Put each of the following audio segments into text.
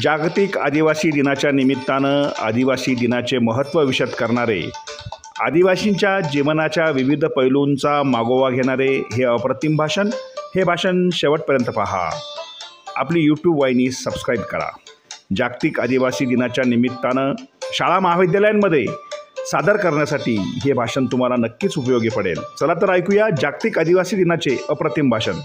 जागतिक आदिवासी दिनाच्या निमित्तानं आदिवासी दिनाचे महत्त्व विशद करणारे, आदिवासींच्या जीवनाच्या विविध पैलूंचा मागोवा घेणारे हे अप्रतिम भाषण. हे भाषण शेवटपर्यंत पहा. आपली यूट्यूब वाहिनी सबस्क्राईब करा. जागतिक आदिवासी दिनाच्या निमित्तानं शाळा महाविद्यालयांमध्ये सादर करण्यासाठी हे भाषण तुम्हाला नक्कीच उपयोगी पडेल. चला तर ऐकूया जागतिक आदिवासी दिनाचे अप्रतिम भाषण.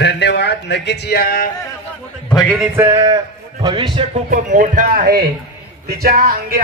धन्यवाद. नक्कीच या भगिनीचं भविष्य खूप मोठं आहे. तिच्या अंगी